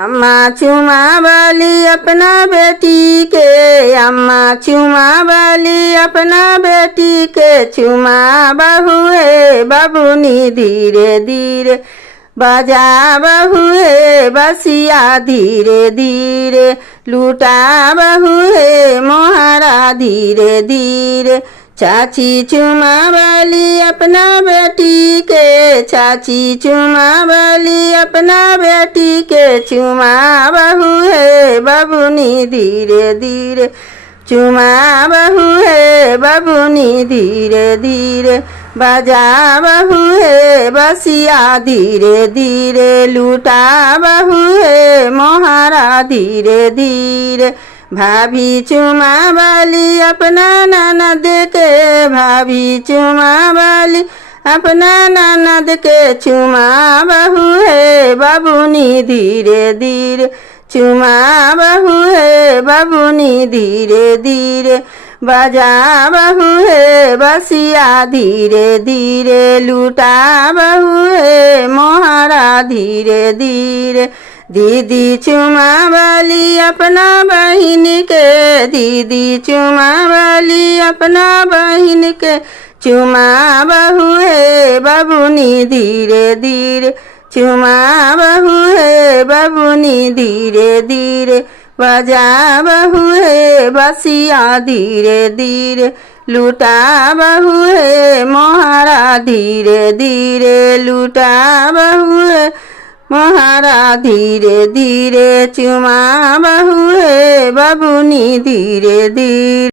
अम्मा चुमा वाली अपना बेटी के, अम्मा चुमा वाली अपना बेटी के, चुमा बहुए बाबूनी धीरे धीरे, बजा बहुए बसिया धीरे धीरे, लूटा बहुए मोहरा धीरे धीरे। चाची चुमा वाली अपना बेटी के, चाची चुमा वाली अपना बेटी के, चुमा बहुए बाबूनी धीरे धीरे, चुमा बहुए बाबूनी धीरे धीरे, बजा बहुए बसिया धीरे धीरे, लूटा बहुए मोहरा धीरे धीरे। भाभी चुमा वाली अपना ननद के, भाभी चुमा वाली अपना ननद के, चुमा बहुए बाबूनी धीरे धीरे, चुमा बहुए बाबूनी धीरे धीरे, बजा बहुए बसिया धीरे धीरे, लूटा बहुए मोहरा धीरे धीरे। दीदी चुमा वाली अपना बहिन के, दीदी चुमा वाली अपना बहिन के, चुमा बहुए बाबूनी धीरे धीरे, चुमा बहुए बाबूनी धीरे धीरे, बजा बहुए बसिया धीरे धीरे, लूटा बहुए मोहरा धीरे धीरे, लूटा बहुए मोहरा धीरे धीरे, चुमा बहुए बाबूनी धीरे धीरे।